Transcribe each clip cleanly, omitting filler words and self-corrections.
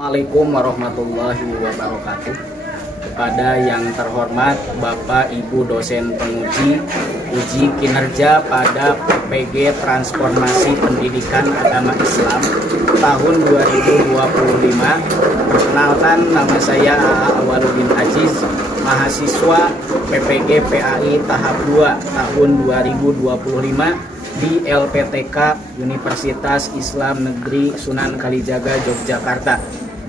Assalamualaikum warahmatullahi wabarakatuh. Kepada yang terhormat Bapak Ibu dosen penguji uji kinerja pada PPG Transformasi Pendidikan Agama Islam tahun 2025. Perkenalkan, nama saya Awaludin Aziz, mahasiswa PPG PAI tahap 2 tahun 2025 di LPTK Universitas Islam Negeri Sunan Kalijaga, Yogyakarta,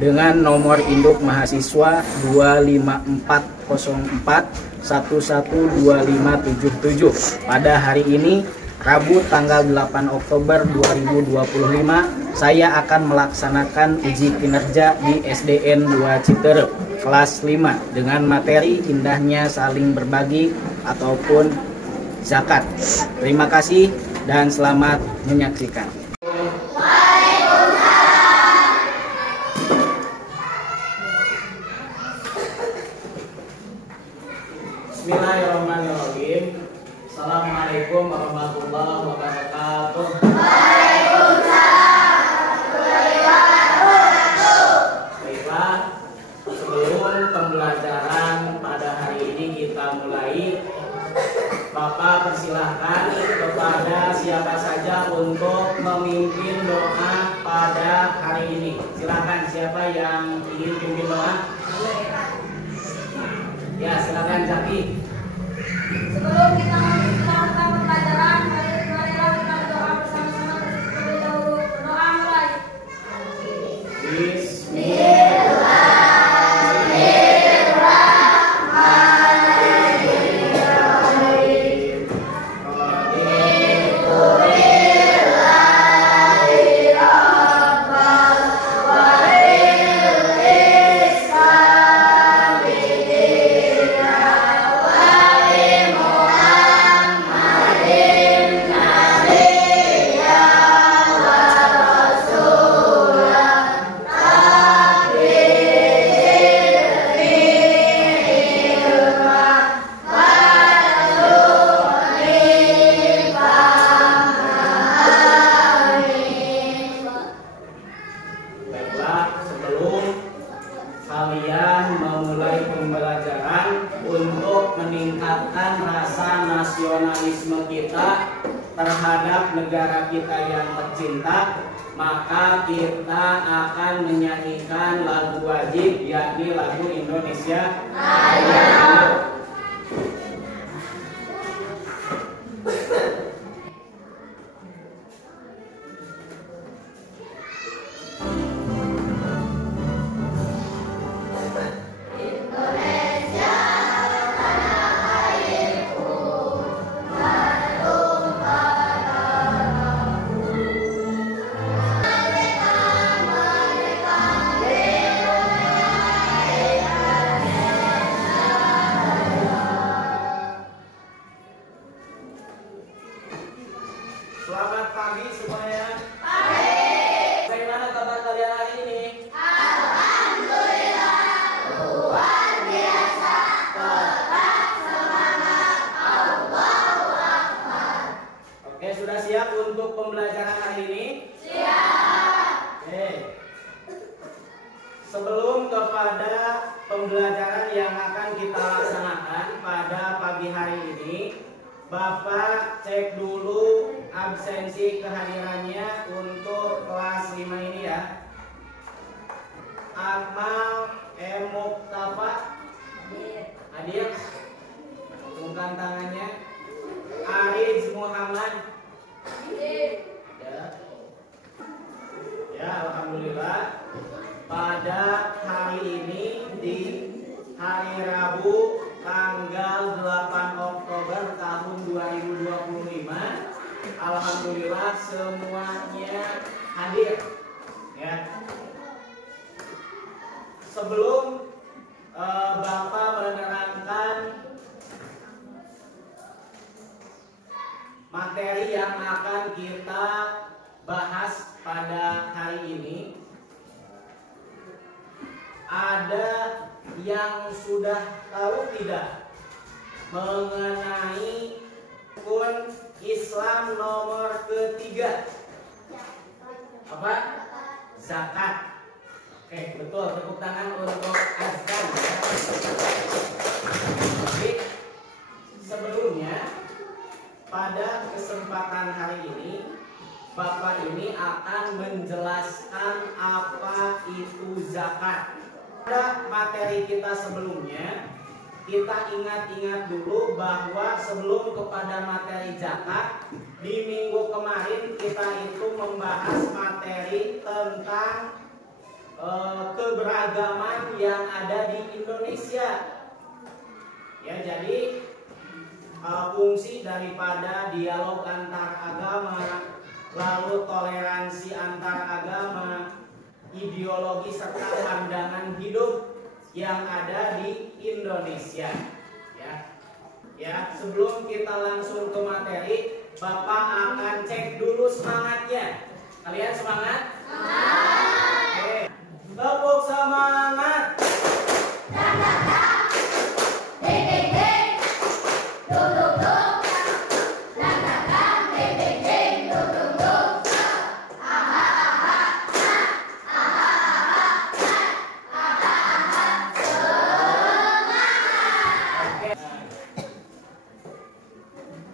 dengan nomor induk mahasiswa 25404112577. Pada hari ini, Rabu tanggal 8 Oktober 2025, saya akan melaksanakan uji kinerja di SDN 2 Citerep kelas 5 dengan materi indahnya saling berbagi ataupun zakat. Terima kasih dan selamat menyaksikan. Bismillahirrahmanirrahim. Assalamualaikum warahmatullahi wabarakatuh. Waalaikumsalam warahmatullahi wabarakatuh. Baiklah, sebelum pembelajaran pada hari ini kita mulai, Bapak persilahkan kepada siapa saja untuk memimpin doa pada hari ini. Silakan, siapa yang ingin pimpin doa? Ya, silakan Zaki. Sebelum kita melakukan pembelajaran, marilah kita berdoa bersama-sama terlebih dahulu. Berdoa mulai. Kalian memulai pembelajaran untuk meningkatkan rasa nasionalisme kita terhadap negara kita yang tercinta, maka kita akan menyanyikan lagu wajib, yakni lagu Indonesia Raya. Selamat pagi semuanya. Pagi. Bagaimana kabar kalian hari ini? Alhamdulillah, luar biasa. Tetap semangat. Allahu Akbar. Oke, sudah siap untuk pembelajaran hari ini? Siap. Oke. Sebelum kepada pembelajaran yang akan kita laksanakan pada pagi hari ini, Bapak cek dulu absensi kehadirannya untuk kelas 5 ini ya. Akmal M. Mustafa hadir, tungkan tangannya. Ariz Muhammad ya, alhamdulillah. Pada hari ini, di hari Rabu tanggal 8 Oktober tahun 2025, alhamdulillah semuanya hadir ya. Sebelum Bapak menerangkan materi yang akan kita bahas pada hari ini, ada yang sudah tahu tidak mengenai rukun Islam nomor ketiga? Apa? Zakat. Oke, betul. Tepuk tangan untuk Azkan. Jadi, sebelumnya pada kesempatan hari ini Bapak ini akan menjelaskan apa itu zakat. Pada materi kita sebelumnya, kita ingat-ingat dulu bahwa sebelum kepada materi zakat, di minggu kemarin kita itu membahas materi tentang keberagaman yang ada di Indonesia. Ya, jadi fungsi daripada dialog antar agama, lalu toleransi antar agama, ideologi serta pandangan hidup yang ada di Indonesia. Ya, sebelum kita langsung ke materi, Bapak akan cek dulu semangatnya. Kalian semangat? Semangat. Oke. Tepuk semangat.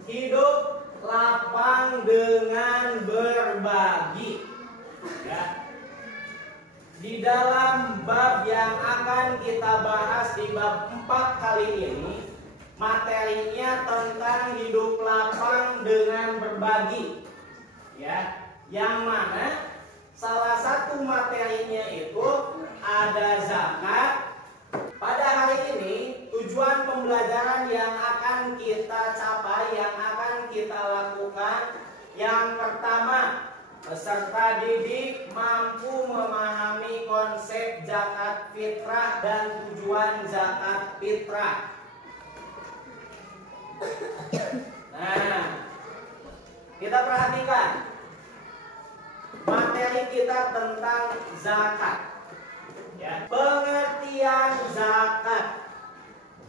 Hidup lapang dengan berbagi. Ya. Di dalam bab yang akan kita bahas di bab 4 kali ini, materinya tentang hidup lapang dengan berbagi. Ya, yang mana salah satu materinya itu ada zakat. Pada hari ini tujuan pembelajaran yang akan kita capai, yang akan kita lakukan, yang pertama, peserta didik mampu memahami konsep zakat fitrah dan tujuan zakat fitrah. Nah, kita perhatikan materi kita tentang zakat. Ya, pengertian zakat.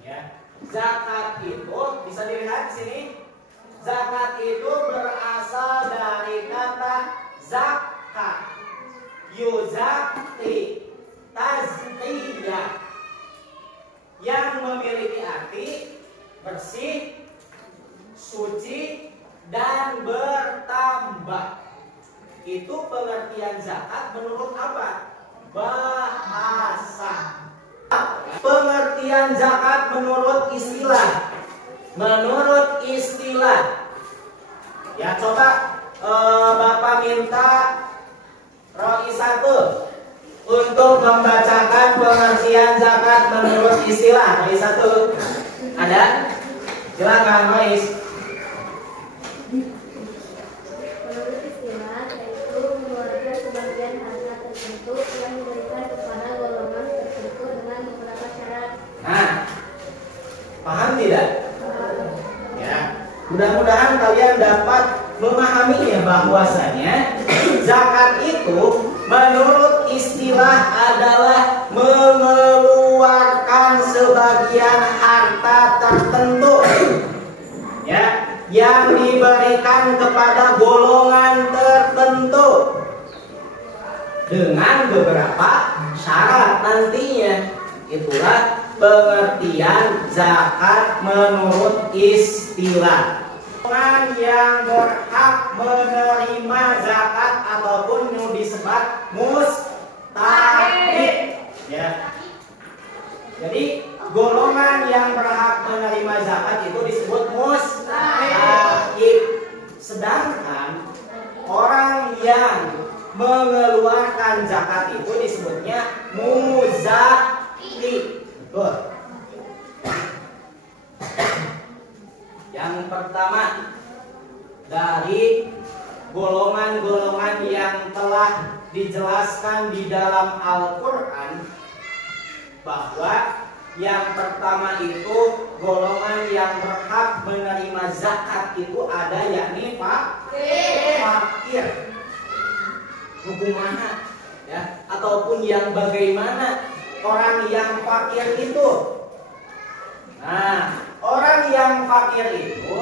Ya, zakat itu bisa dilihat di sini. Zakat itu berasal dari kata zakat, yuzakti, tazkiyah, yang memiliki arti bersih, suci, dan bertambah. Itu pengertian zakat menurut apa? Bahasa. Pengertian zakat menurut istilah. Menurut istilah. Ya, coba Bapak minta Roi 1 untuk membacakan pengertian zakat menurut istilah. Roi 1 ada? Silakan Rois. Menurut istilah, yaitu mengeluarkan sebagian harta tertentu yang diberikan kepada golongan tertentu dengan beberapa syarat. Nah, paham tidak? Ya, mudah-mudahan kalian dapat memahaminya bahwasanya zakat itu menurut istilah adalah mengeluarkan sebagian harta tertentu, ya, yang diberikan kepada golongan tertentu dengan beberapa syarat nantinya. Itulah pengertian zakat menurut istilah. Golongan yang berhak menerima zakat ataupun yang disebut mustahik. Ya. Jadi golongan yang berhak menerima zakat itu disebut mustahik. Sedangkan orang yang mengeluarkan zakat itu disebutnya muzaki. Betul. Yang pertama, dari golongan-golongan yang telah dijelaskan di dalam Al-Quran, bahwa yang pertama itu golongan yang berhak menerima zakat itu ada, yakni fakir. Bagaimana, ya, ataupun yang bagaimana orang yang fakir itu? Nah, orang yang fakir itu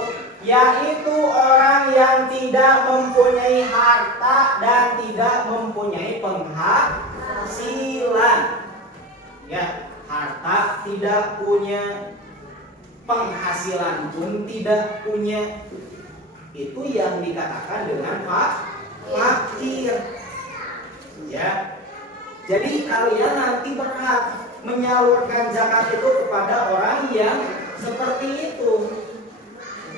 yaitu orang yang tidak mempunyai harta dan tidak mempunyai penghasilan. penghasilan. Ya, harta tidak punya, penghasilan pun tidak punya. Itu yang dikatakan dengan fakir. Ya. Jadi kalian nanti berhak menyalurkan zakat itu kepada orang yang seperti itu.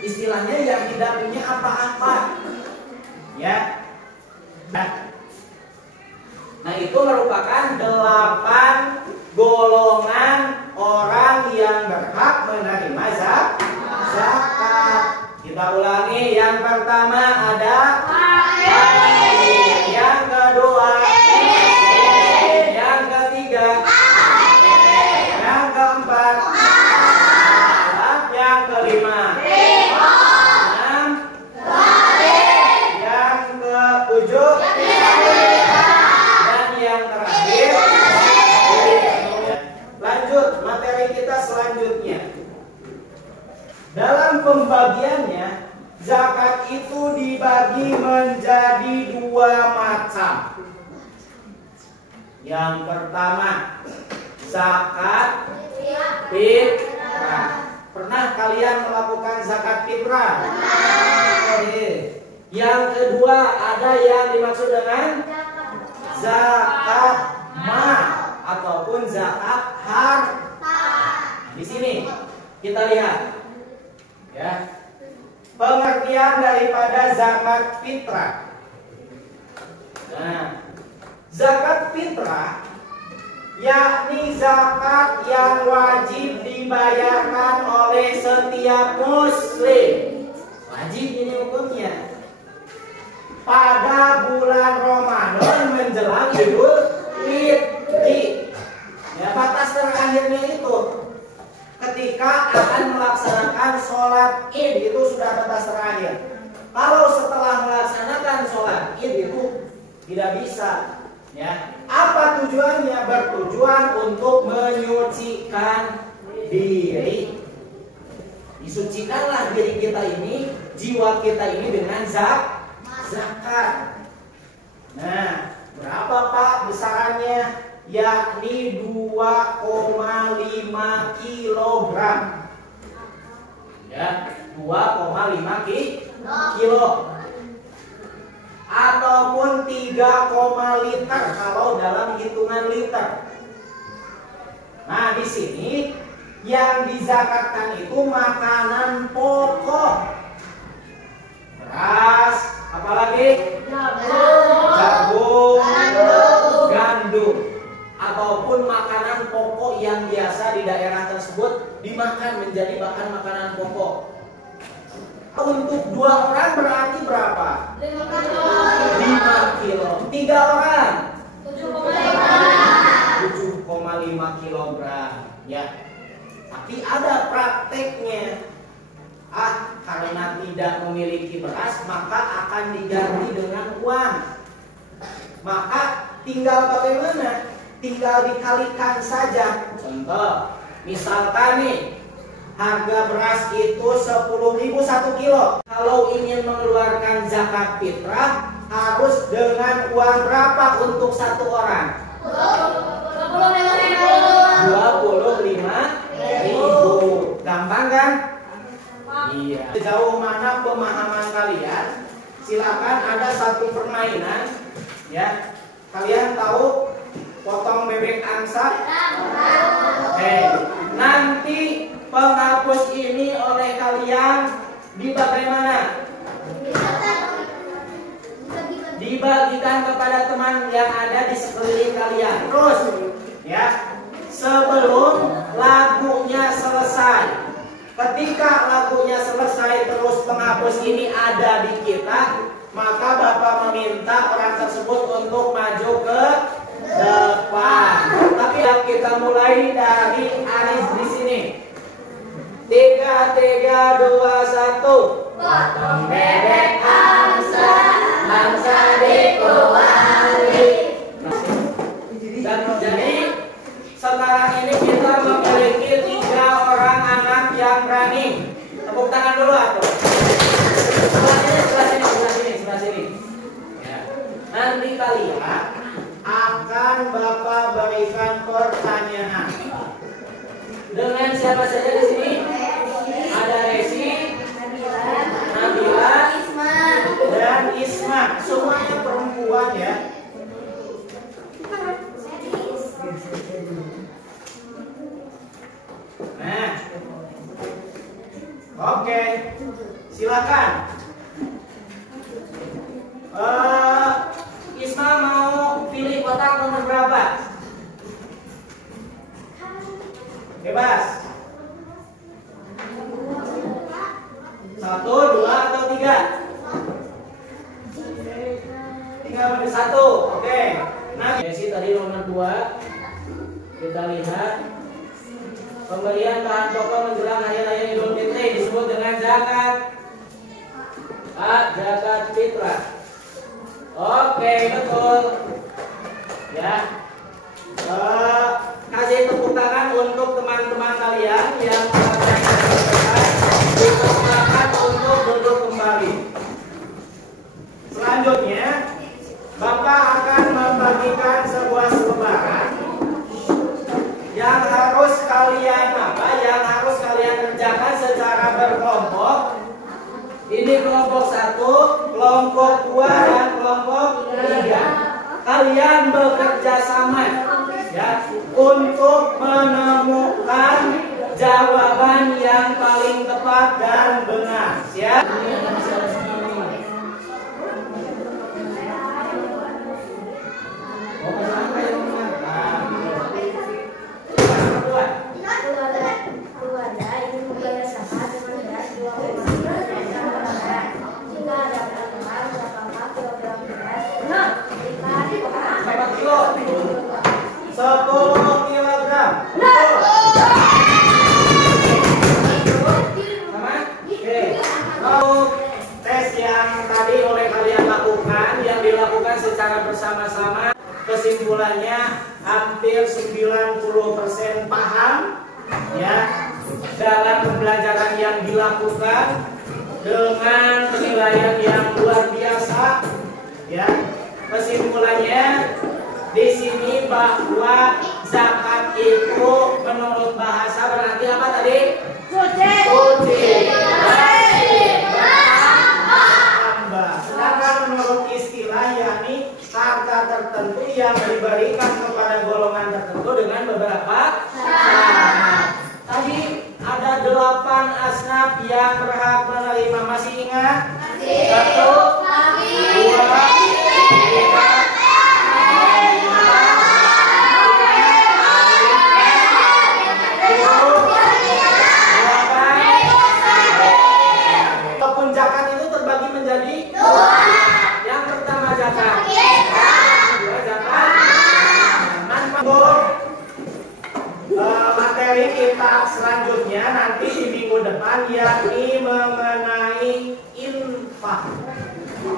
Istilahnya yang tidak punya apa-apa. Ya. Nah, itu merupakan 8 golongan orang yang berhak menerima zakat. Kita ulangi, yang pertama ada fakir, yang kedua miskin, yang ketiga yang keempat yang kelima yang ketujuh dan yang terakhir. Lanjut materi kita selanjutnya. Dalam pembagiannya, zakat itu dibagi menjadi 2 macam. Yang pertama, zakat fitrah. Pernah kalian melakukan zakat fitrah? Yang kedua, ada yang dimaksud dengan zakat mal ataupun zakat harta. Di sini kita lihat, ya, pengertian daripada zakat fitrah. Nah, zakat fitrah yakni zakat yang wajib dibayarkan oleh setiap muslim. Wajib ini hukumnya. Pada bulan Ramadan menjelang Idul Fitri. Ya, batas terakhirnya itu ketika akan melaksanakan sholat Id, itu sudah batas terakhir. Kalau setelah melaksanakan sholat Id itu tidak bisa. Ya, apa tujuannya? Bertujuan untuk menyucikan diri. Disucikanlah diri kita ini, jiwa kita ini dengan zakat. Nah, berapa Pak besarannya? Yakni 2,5 kilogram. Ya, 2,5 kilo. Ataupun 3, liter kalau dalam hitungan liter. Nah, di sini yang dizakatkan itu makanan pokok. Beras, apalagi? Jagung, gandum, ataupun makanan pokok yang biasa di daerah tersebut dimakan menjadi bahan makanan pokok. Untuk 2 orang berarti berapa? 5 kilo. 3 orang 7,5 kilogram. Ya. Tapi ada prakteknya. Karena tidak memiliki beras, maka akan diganti dengan uang. Maka tinggal bagaimana? Tinggal dikalikan saja. Contoh, misalkan nih, harga beras itu 10.000 1 kilo. Kalau ingin mengeluarkan zakat fitrah, harus dengan uang berapa untuk 1 orang? 25.000. Gampang kan? Iya. Sejauh mana pemahaman kalian? Silakan, ada satu permainan. Ya, kalian tahu potong bebek angsa? Oke. Nanti penghapus ini oleh kalian dibagi mana? Dibagikan kepada teman yang ada di sekeliling kalian. Terus, ya, sebelum lagunya selesai. Ketika lagunya selesai terus penghapus ini ada di kita, maka Bapak meminta orang tersebut untuk maju ke depan. Tapi kita mulai dari Aris di sini. 3, 2, 1. Potong bebek angsa, angsa dikeluari. Dan jadi sekarang ini kita memiliki 3 orang anak yang berani. Tepuk tangan dulu atuh. Sebelah sini. Ya. Nanti kalian akan akan Bapak berikan pertanyaan. Dengan siapa saja di sini? Ada Resi, Nabila, dan Isma. Semuanya perempuan ya. Nah, oke, silakan. Isma mau pilih kotak nomor berapa? Bebas. 1, 2, atau 3? 3 pilih 1. Oke. Nah, Desi tadi nomor 2. Kita lihat. Pemberian bahan pokok menjelang hari raya Idul Fitri disebut dengan zakat. Zakat fitrah. Oke, betul. Ya. Kasih tepuk tangan untuk teman-teman kalian yang dipersilakan untuk duduk kembali. Selanjutnya, Bapak akan membagikan sebuah selebaran yang harus kalian kerjakan secara berkelompok. Ini kelompok 1, kelompok 2, dan kelompok 3. Kalian bekerja sama ya untuk menemukan jawaban yang paling tepat dan benar. Siap? Keluarga ingin membayar zakat dengan beras 2,5 kg. Jika ada tambahan berapa kilogram beras, berikan 10 kilogram. Sama? Oke. Lalu tes yang tadi oleh kalian lakukan, yang dilakukan secara bersama-sama, kesimpulannya hampir 90% paham ya dalam pembelajaran yang dilakukan dengan penilaian yang luar biasa ya. Kesimpulannya di sini bahwa zakat itu menurut bahasa berarti apa tadi? Suci. Sedangkan menurut istilah yakni harta tertentu yang diberikan kepada golongan tertentu dengan beberapa syarat. Tadi ada 8 asnaf yang berhak menerima. Masih ingat? 1, 2, 3, zakat itu terbagi menjadi 2. Yang pertama zakat, kedua zakat. Materi kita selanjutnya nanti di minggu depan yakni mengenai infak.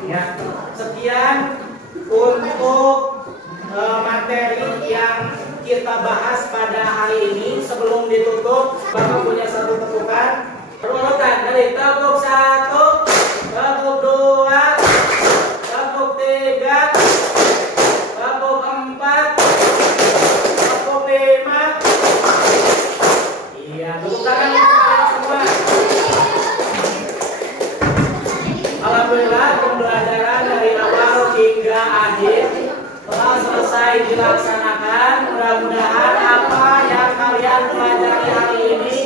Ya, sekian untuk materi yang kita bahas pada hari ini. Sebelum ditutup, Bapak punya satu tepukan. Berurutan dari tepuk 1, tepuk 2, tepuk 3, tepuk 4, tepuk 5. Iya, tepuk tangan semua. Alhamdulillah pembelajaran dari awal hingga akhir telah selesai dilaksanakan. Mudah-mudahan apa yang kalian pelajari hari ini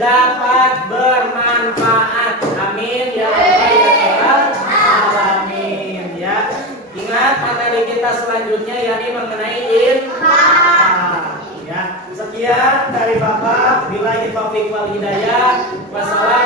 dapat bermanfaat. Amin ya rabbal alamin ya. Ingat materi kita selanjutnya yakni mengenai infak. Ya, sekian dari Bapak. Billahi taufiq wal hidayah. Wassalamualaikum